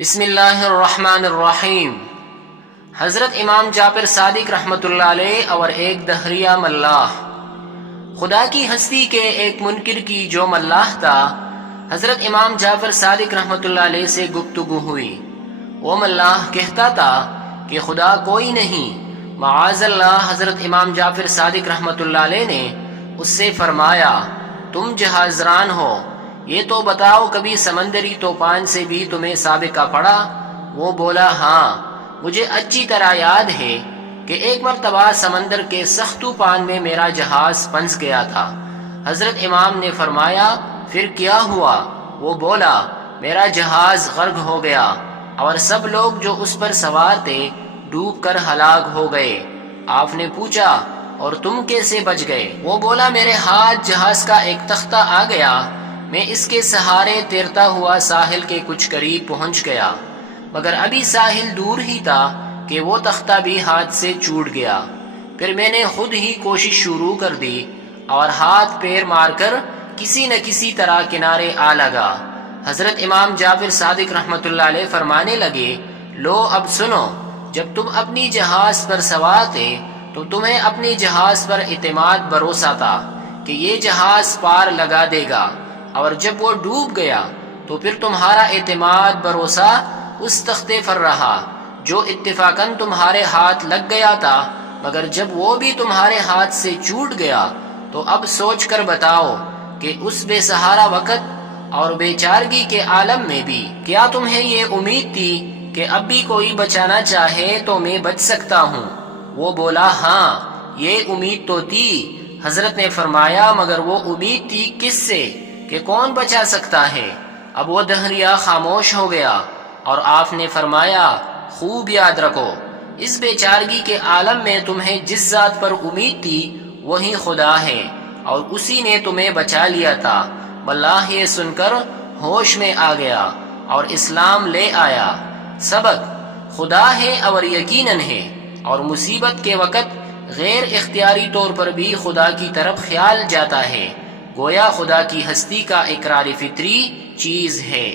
بسم اللہ الرحمن الرحیم۔ حضرت امام جعفر صادق رحمۃ اللہ علیہ اور ایک دہریہ ملاح۔ خدا کی ہستی کے ایک منکر کی جو ملاح تھا، حضرت امام جعفر صادق رحمۃ اللہ علیہ سے گفتگو ہوئی۔ وہ ملاح کہتا تھا کہ خدا کوئی نہیں۔ معاذ اللہ، حضرت امام جعفر صادق رحمۃ اللہ علیہ نے اس سے فرمایا، تم جہاز ران ہو، یہ تو بتاؤ کبھی سمندری طوفان سے بھی تمہیں سابقہ پڑا؟ وہ بولا، ہاں، مجھے اچھی طرح یاد ہے کہ ایک مرتبہ سمندر کے سخت طوفان میں میرا جہاز پھنس گیا تھا۔ حضرت امام نے فرمایا، پھر کیا ہوا؟ وہ بولا، میرا جہاز غرق ہو گیا اور سب لوگ جو اس پر سوار تھے ڈوب کر ہلاک ہو گئے۔ آپ نے پوچھا، اور تم کیسے بچ گئے؟ وہ بولا، میرے ہاتھ جہاز کا ایک تختہ آ گیا، میں اس کے سہارے تیرتا ہوا ساحل کے کچھ قریب پہنچ گیا، مگر ابھی ساحل دور ہی تھا کہ وہ تختہ بھی ہاتھ سے چھوٹ گیا۔ پھر میں نے خود ہی کوشش شروع کر دی اور ہاتھ پیر مار کر کسی نہ کسی طرح کنارے آ لگا۔ حضرت امام جعفر صادق رحمۃ اللہ علیہ فرمانے لگے، لو اب سنو، جب تم اپنی جہاز پر سوار تھے تو تمہیں اپنی جہاز پر اعتماد بھروسہ تھا کہ یہ جہاز پار لگا دے گا، اور جب وہ ڈوب گیا تو پھر تمہارا اعتماد بھروسہ اس تختے پر رہا جو اتفاقاً تمہارے ہاتھ لگ گیا تھا، مگر جب وہ بھی تمہارے ہاتھ سے چھوٹ گیا تو اب سوچ کر بتاؤ کہ اس بے سہارا وقت اور بے چارگی کے عالم میں بھی کیا تمہیں یہ امید تھی کہ اب بھی کوئی بچانا چاہے تو میں بچ سکتا ہوں؟ وہ بولا، ہاں، یہ امید تو تھی۔ حضرت نے فرمایا، مگر وہ امید تھی کس سے کہ کون بچا سکتا ہے؟ اب وہ دہریہ خاموش ہو گیا اور آپ نے فرمایا، خوب یاد رکھو، اس بے چارگی کے عالم میں تمہیں جس ذات پر امید تھی وہی خدا ہے، اور اسی نے تمہیں بچا لیا تھا۔ ملاح یہ سن کر ہوش میں آ گیا اور اسلام لے آیا۔ سبق: خدا ہے اور یقیناً ہے، اور مصیبت کے وقت غیر اختیاری طور پر بھی خدا کی طرف خیال جاتا ہے، گویا خدا کی ہستی کا اقرار فطری چیز ہے۔